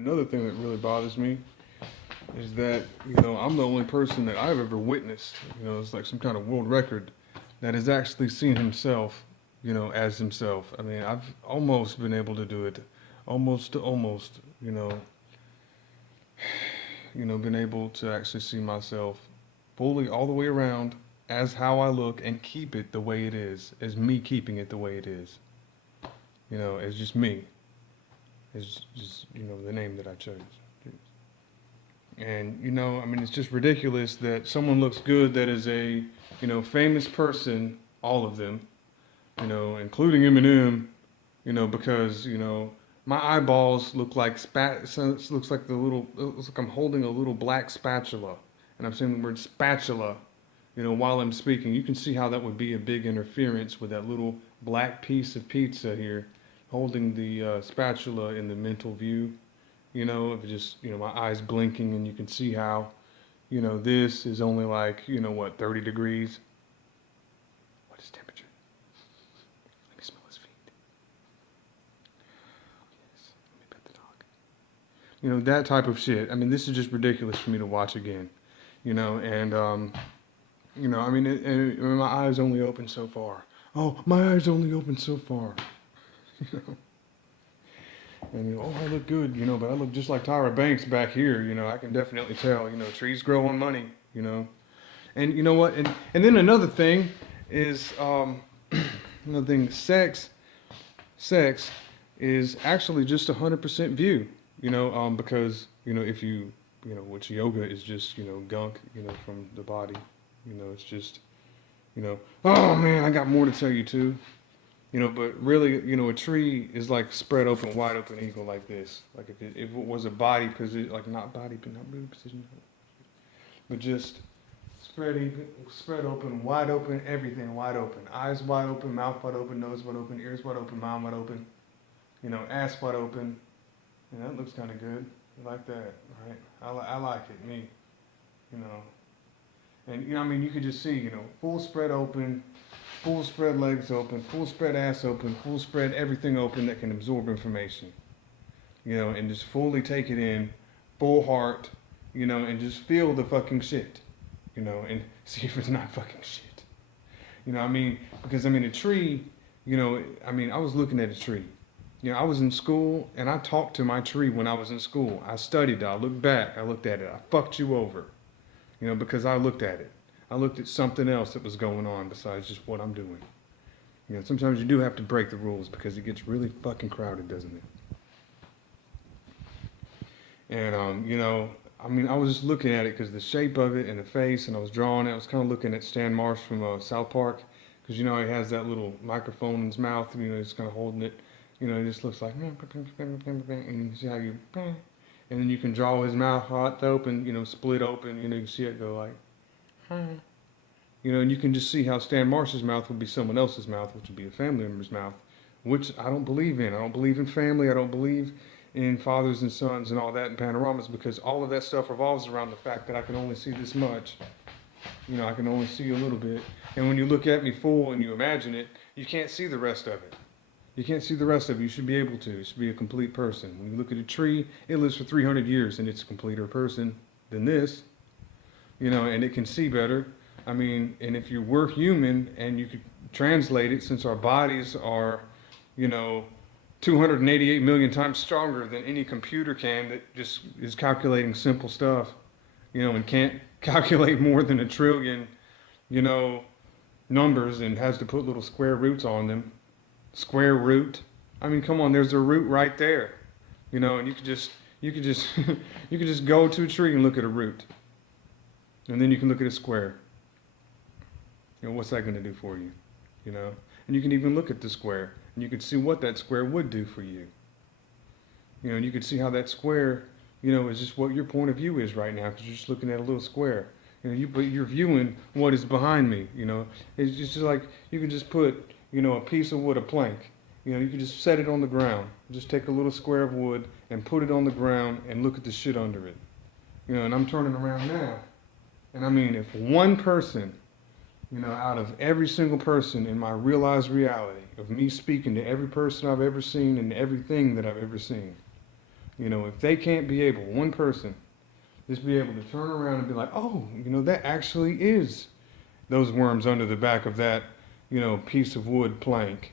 another thing that really bothers me is that, I'm the only person that I've ever witnessed, it's like some kind of world record that has actually seen himself, as himself. I mean, I've almost been able to do it, almost, been able to actually see myself fully all the way around as how I look and keep it the way it is, as me keeping it the way it is, as just me, as just, the name that I chose. And, I mean, it's just ridiculous that someone looks good that is a, famous person, all of them, including Eminem, because, my eyeballs look like so it looks like it looks like I'm holding a little black spatula. And I'm saying the word spatula, while I'm speaking. You can see how that would be a big interference with that little black piece of pizza here, holding the spatula in the mental view. If just, my eyes blinking and you can see how, this is only like, 30 degrees. What is temperature? Let me smell his feet. Yes, let me pet the dog. That type of shit. I mean, this is just ridiculous for me to watch again, and, I mean, my eyes only open so far. Oh, my eyes only open so far. you know. And oh, I look good, but I look just like Tyra Banks back here. I can definitely tell. Trees grow on money. And you know what? And then another thing is another thing. Sex is actually just 100% view. Because if which yoga is just gunk. From the body. It's just oh man, I got more to tell you too. But really, a tree is like spread open, wide open eagle like this. Like if it was a body position, like not body, but not really position, but just spread open, wide open, everything wide open. Eyes wide open, mouth wide open, nose wide open, ears wide open, mind wide open, ass wide open. That looks kind of good. I like that, right? I like it, me, And, I mean, you could just see, full spread open, full spread legs open, full spread ass open, full spread everything open that can absorb information, and just fully take it in, full heart, and just feel the fucking shit, and see if it's not fucking shit. I mean, because, I mean, a tree, I mean, I was looking at a tree. I was in school, and I talked to my tree when I was in school. I studied it. I looked back. I looked at it. I fucked you over. Because I looked at it. I looked at something else that was going on besides just what I'm doing. Sometimes you do have to break the rules because it gets really fucking crowded, doesn't it? And, I mean, I was just looking at it because the shape of it and the face, and I was drawing it. I was kind of looking at Stan Marsh from South Park because, he has that little microphone in his mouth, and, he's kind of holding it. It just looks like, and you see how you, and then you can draw his mouth hot open, split open, you can see it go like, and you can just see how Stan Marsh's mouth would be someone else's mouth, which would be a family member's mouth, which I don't believe in. I don't believe in family. I don't believe in fathers and sons and all that in panoramas because all of that stuff revolves around the fact that I can only see this much. I can only see a little bit. And when you look at me full and you imagine it, you can't see the rest of it. You can't see the rest of it. You should be able to. You should be a complete person. When you look at a tree, it lives for 300 years and it's a completer person than this, and it can see better. I mean, and if you were human and you could translate it, since our bodies are, 288 million times stronger than any computer can that just is calculating simple stuff, and can't calculate more than a trillion, numbers and has to put little square roots on them. Square root. I mean, come on, there's a root right there, and you could just you could just go to a tree and look at a root, and then you can look at a square. What's that going to do for you, And you can even look at the square, and you can see what that square would do for you, and you can see how that square, is just what your point of view is right now because you're just looking at a little square. But you're viewing what is behind me. It's just like you can just put. A piece of wood, a plank. You can just set it on the ground. Just take a little square of wood and put it on the ground and look at the shit under it. And I'm turning around now. And I mean, if one person, out of every single person in my realized reality, of me speaking to every person I've ever seen and everything that I've ever seen, If they can't be able, one person, just be able to turn around and be like, oh, that actually is those worms under the back of that, piece of wood plank,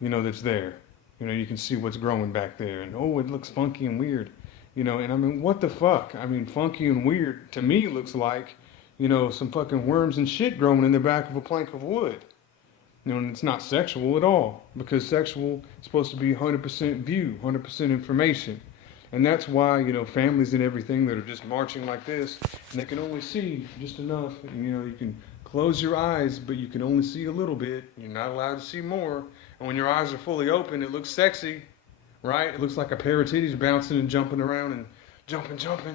that's there. You can see what's growing back there. And, oh, it looks funky and weird. And I mean, what the fuck? I mean, funky and weird to me looks like, some fucking worms and shit growing in the back of a plank of wood. And it's not sexual at all, because sexual is supposed to be 100% view, 100% information. And that's why, families and everything that are just marching like this, and they can only see just enough. And, you can close your eyes, but you can only see a little bit. You're not allowed to see more. And when your eyes are fully open, it looks sexy, right? It looks like a pair of titties bouncing and jumping around and jumping, jumping.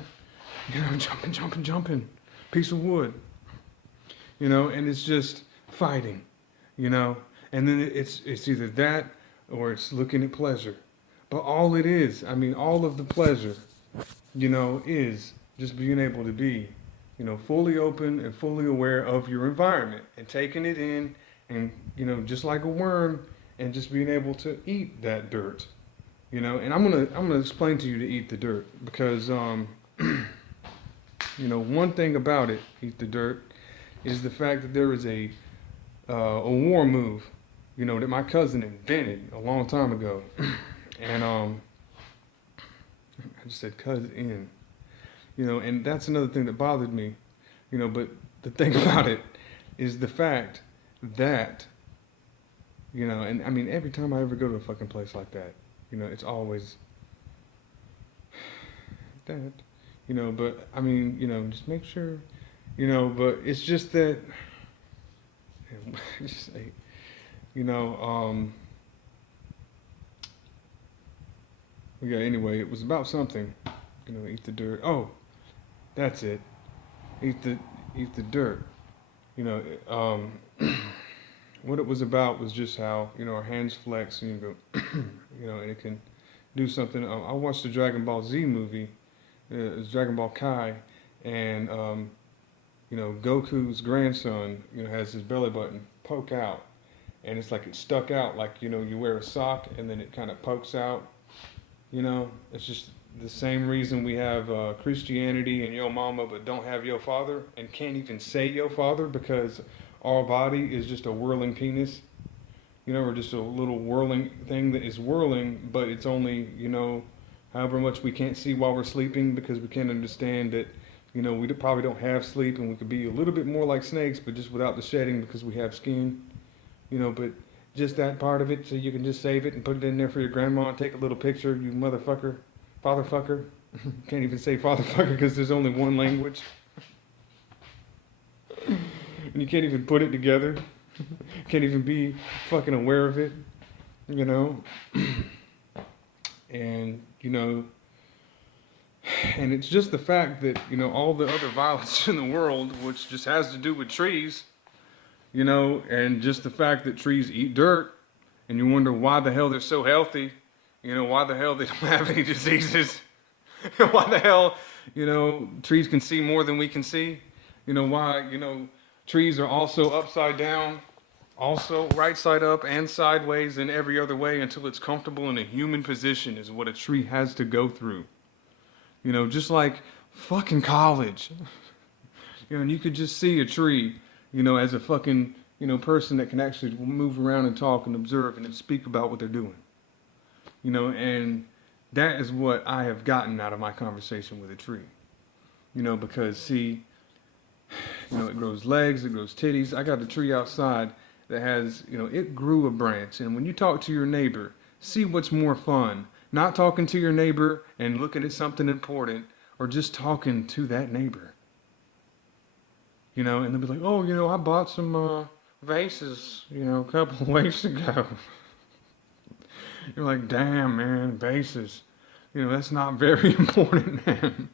Piece of wood, and it's just fighting, and then it's either that or it's looking at pleasure. But all it is, I mean, all of the pleasure, is just being able to be, fully open and fully aware of your environment and taking it in and, just like a worm, and just being able to eat that dirt, and I'm gonna explain to you to eat the dirt, because, one thing about it, eat the dirt, is the fact that there is a war move, that my cousin invented a long time ago. And I just said cousin, and that's another thing that bothered me, but the thing about it is the fact that, and I mean, every time I ever go to a fucking place like that, it's always that, but I mean, just make sure, but it's just that, just say, yeah, anyway, it was about something, eat the dirt. Oh, that's it. Eat the dirt. What it was about was just how, our hands flex and you go, and it can do something. I watched the Dragon Ball Z movie, it's Dragon Ball Kai, and, Goku's grandson, has his belly button poke out, and it's like it's stuck out, like, you wear a sock and then it kind of pokes out. It's just the same reason we have Christianity and yo mama but don't have yo father, and can't even say yo father, because our body is just a whirling penis, or just a little whirling thing that is whirling, but it's only, however much we can't see while we're sleeping, because we can't understand that, we probably don't have sleep, and we could be a little bit more like snakes, but just without the shedding, because we have skin, but just that part of it, so you can just save it and put it in there for your grandma and take a little picture, you motherfucker, fatherfucker. Can't even say fatherfucker because there's only one language. And you can't even put it together. Can't even be fucking aware of it, And, and it's just the fact that, all the other violence in the world, which just has to do with trees, and just the fact that trees eat dirt, and you wonder why the hell they're so healthy, why the hell they don't have any diseases, why the hell, trees can see more than we can see, why, trees are also upside down, also right side up and sideways and every other way until it's comfortable in a human position is what a tree has to go through. Just like fucking college. And you could just see a tree, as a fucking, person that can actually move around and talk and observe and speak about what they're doing. And that is what I have gotten out of my conversation with a tree. Because see, it grows legs, it grows titties. I got a tree outside that has, it grew a branch. And when you talk to your neighbor, see what's more fun. Not talking to your neighbor and looking at something important, or just talking to that neighbor. And they'll be like, oh, I bought some vases, a couple of weeks ago. You're like, damn, man, vases. That's not very important, man.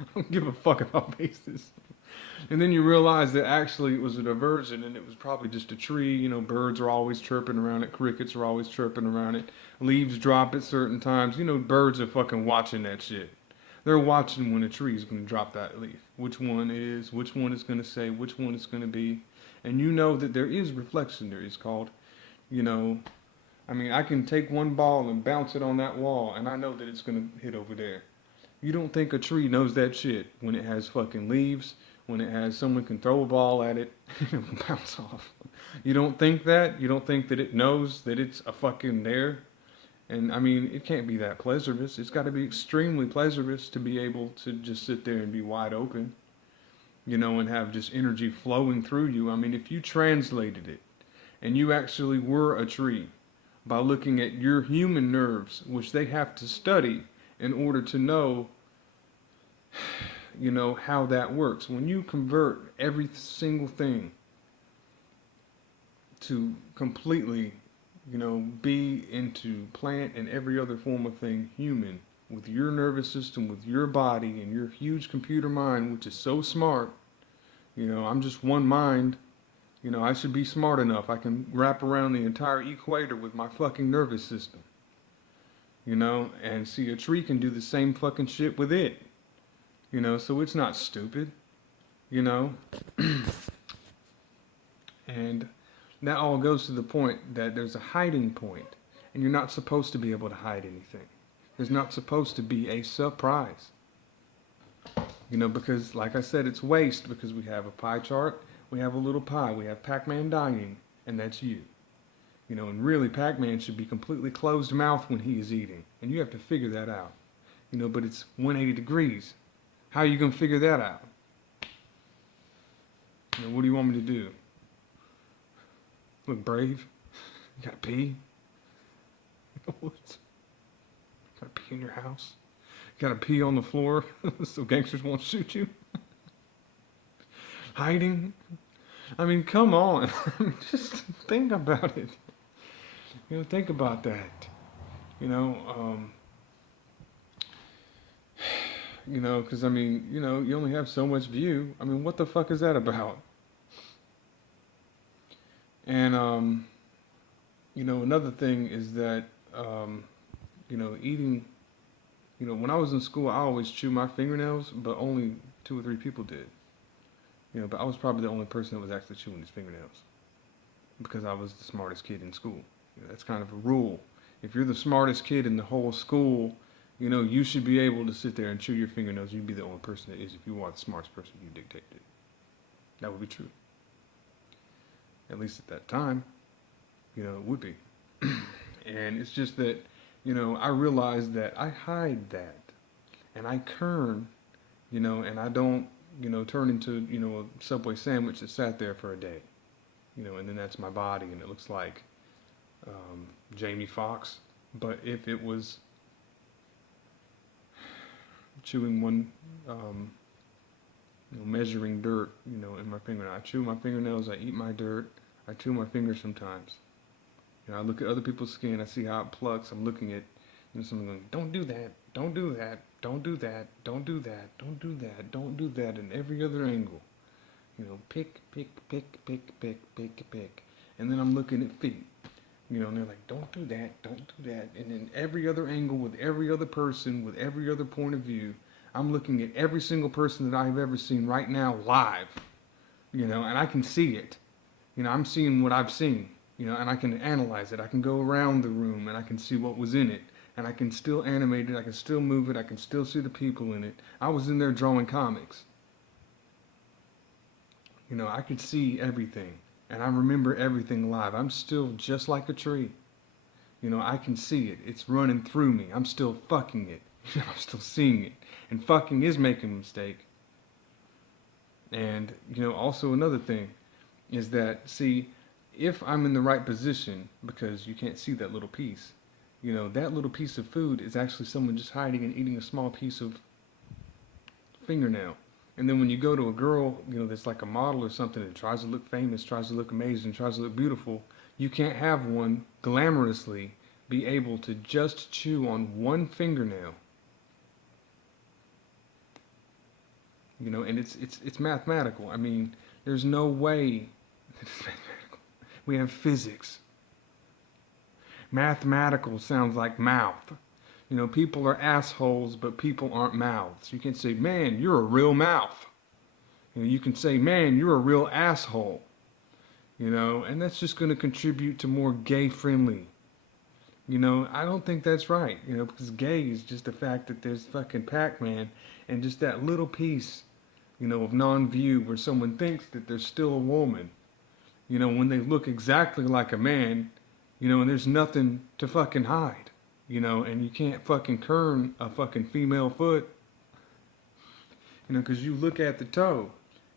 I don't give a fuck about vases. And then you realize that actually it was a diversion, and it was probably just a tree. Birds are always chirping around it. Crickets are always chirping around it. Leaves drop at certain times. Birds are fucking watching that shit. They're watching when a tree is going to drop that leaf. Which one is going to say, which one is going to be. And that there is reflection there. It's called, I mean, I can take one ball and bounce it on that wall, and I know that it's gonna hit over there. You don't think a tree knows that shit when it has fucking leaves, when it has someone can throw a ball at it and it will bounce off. You don't think that? You don't think that it knows that it's a fucking there? And I mean, it can't be that pleasurous. It's got to be extremely pleasurous to be able to just sit there and be wide open, you know, and have just energy flowing through you. I mean, if you translated it and you actually were a tree by looking at your human nerves, which they have to study in order to know, you know, how that works. When you convert every single thing to completely, you know, be into plant and every other form of thing human, with your nervous system, with your body and your huge computer mind, which is so smart, you know, I'm just one mind. You know, I should be smart enough. I can wrap around the entire equator with my fucking nervous system. You know, and see, a tree can do the same fucking shit with it. You know, so it's not stupid. You know? And that all goes to the point that there's a hiding point, and you're not supposed to be able to hide anything. There's not supposed to be a surprise. You know, because, like I said, it's waste, because we have a pie chart, we have a little pie, we have Pac-Man dying, and that's you. You know, and really, Pac-Man should be completely closed mouth when he is eating, and you have to figure that out. You know, but it's 180 degrees. How are you going to figure that out? You know, what do you want me to do? Look brave? You gotta pee? Gotta pee in your house? You gotta pee on the floor so gangsters won't shoot you? Hiding? I mean, come on. Just think about it. You know, think about that. You know, because I mean, you know, you only have so much view. I mean, what the fuck is that about? And, you know, another thing is that, you know, eating, you know, when I was in school, I always chewed my fingernails, but only 2 or 3 people did. You know, but I was probably the only person that was actually chewing his fingernails, because I was the smartest kid in school. You know, that's kind of a rule. If you're the smartest kid in the whole school, you know, you should be able to sit there and chew your fingernails. You'd be the only person that is. If you are the smartest person, you dictate it. That would be true. At least at that time, you know, it would be. And it's just that, you know, I realized that I hide that. And I kern, you know, and I don't, you know, turn into, you know, a Subway sandwich that sat there for a day. You know, and then that's my body, and it looks like Jamie Foxx. But if it was chewing one, you know, measuring dirt, you know, in my fingernail. I chew my fingernails, I eat my dirt, I chew my fingers sometimes. You know, I look at other people's skin, I see how it plucks, I'm looking at, you know, someone going, don't do that, don't do that, don't do that, don't do that, don't do that, don't do that, in every other angle. You know, pick, pick, pick, pick, pick, pick, pick. And then I'm looking at feet. You know, and they're like, don't do that, don't do that. And then every other angle with every other person, with every other point of view, I'm looking at every single person that I've ever seen right now live, you know, and I can see it. You know, I'm seeing what I've seen, you know, and I can analyze it. I can go around the room and I can see what was in it, and I can still animate it, I can still move it, I can still see the people in it. I was in there drawing comics. You know, I could see everything, and I remember everything live. I'm still just like a tree. You know, I can see it. It's running through me. I'm still fucking it. I'm still seeing it. And fucking is making a mistake. And, you know, also another thing is that, see, if I'm in the right position, because you can't see that little piece, you know, that little piece of food is actually someone just hiding and eating a small piece of fingernail. And then when you go to a girl, you know, that's like a model or something that tries to look famous, tries to look amazing, tries to look beautiful, you can't have one glamorously be able to just chew on one fingernail. You know, and it's mathematical. I mean, there's no way that it's mathematical. We have physics. Mathematical sounds like mouth. You know, people are assholes, but people aren't mouths. You can say, man, you're a real mouth. You know, you can say, man, you're a real asshole. You know, and that's just going to contribute to more gay-friendly You know, I don't think that's right. You know, because gay is just the fact that there's fucking Pac-Man and just that little piece, you know, of non-view where someone thinks that they're still a woman. You know, when they look exactly like a man, you know, and there's nothing to fucking hide. You know, and you can't fucking kern a fucking female foot. You know, because you look at the toe,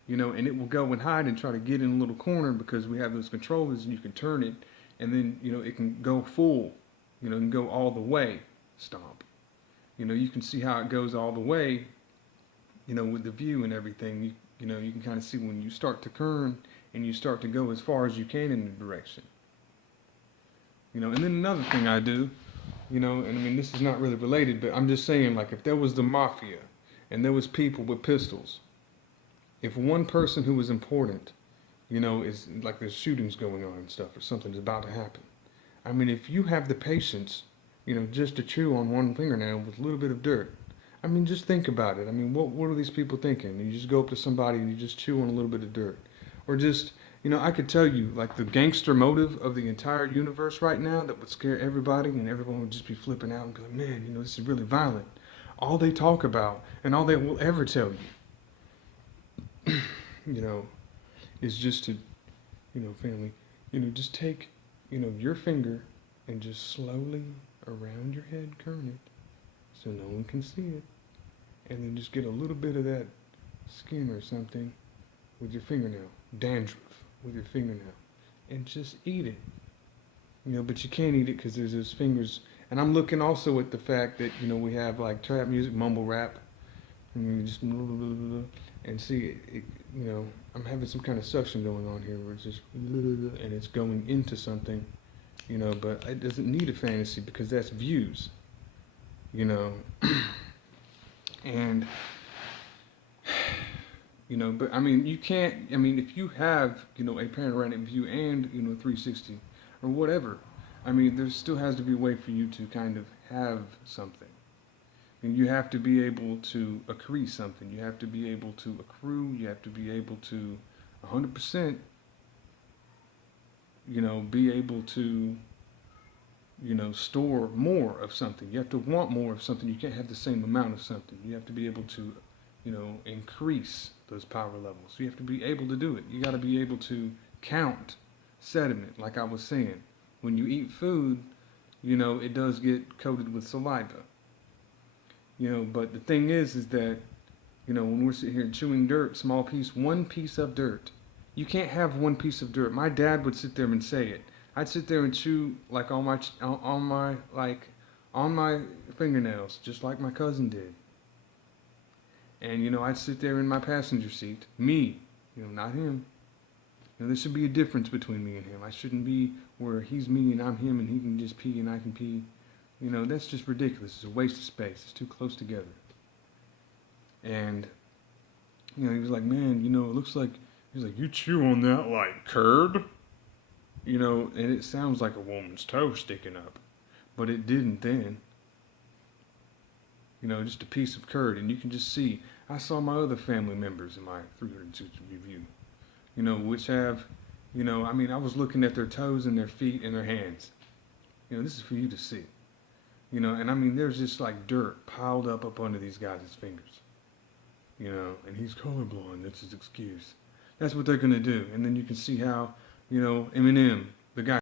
you know, and it will go and hide and try to get in a little corner because we have those controllers and you can turn it, and then, you know, it can go full, you know, and go all the way, stomp. You know, you can see how it goes all the way, you know, with the view and everything. You know, you can kind of see when you start to turn and you start to go as far as you can in the direction. You know, and then another thing I do, you know, and I mean, this is not really related, but I'm just saying, like, if there was the mafia and there was people with pistols, if one person who was important, you know, is like there's shootings going on and stuff or something's about to happen. I mean, if you have the patience, you know, just to chew on one fingernail with a little bit of dirt, I mean, just think about it. I mean, what are these people thinking? You just go up to somebody and you just chew on a little bit of dirt. Or just, you know, I could tell you, like, the gangster motive of the entire universe right now that would scare everybody and everyone would just be flipping out and be like, man, you know, this is really violent. All they talk about and all they will ever tell you, you know, is just to, you know, family, you know, just take, you know, your finger and just slowly around your head turn it so no one can see it. And then just get a little bit of that skin or something with your fingernail, dandruff with your fingernail, and just eat it. You know, but you can't eat it because there's those fingers. And I'm looking also at the fact that, you know, we have like trap music, mumble rap, and you just and see it, you know, I'm having some kind of suction going on here where it's just and it's going into something, you know, but it doesn't need a fantasy because that's views, you know. And you know, but I mean, you can't. I mean, if you have, you know, a panoramic view and, you know, 360 or whatever, I mean, there still has to be a way for you to kind of have something. And you have to be able to accrue something. You have to be able to accrue. You have to be able to 100%, you know, be able to, you know, store more of something. You have to want more of something. You can't have the same amount of something. You have to be able to, you know, increase those power levels. You have to be able to do it. You got to be able to count sediment, like I was saying. When you eat food, you know, it does get coated with saliva. You know, but the thing is that, you know, when we're sitting here chewing dirt, small piece, one piece of dirt. You can't have one piece of dirt. My dad would sit there and say it. I'd sit there and chew like on my fingernails, just like my cousin did. And you know, I'd sit there in my passenger seat, me, you know, not him. You know, there should be a difference between me and him. I shouldn't be where he's me and I'm him and he can just pee and I can pee. You know, that's just ridiculous. It's a waste of space. It's too close together. And, you know, he was like, man, you know, it looks like, he's like, you chew on that like curd? You know, and it sounds like a woman's toe sticking up. But it didn't then. You know, just a piece of curd. And you can just see, I saw my other family members in my 360 review, you know, which have, you know, I mean, I was looking at their toes and their feet and their hands. You know, this is for you to see. You know, and I mean, there's just like dirt piled up under these guys' fingers. You know, and he's colorblind. That's his excuse. That's what they're going to do. And then you can see how, you know, Eminem, the guy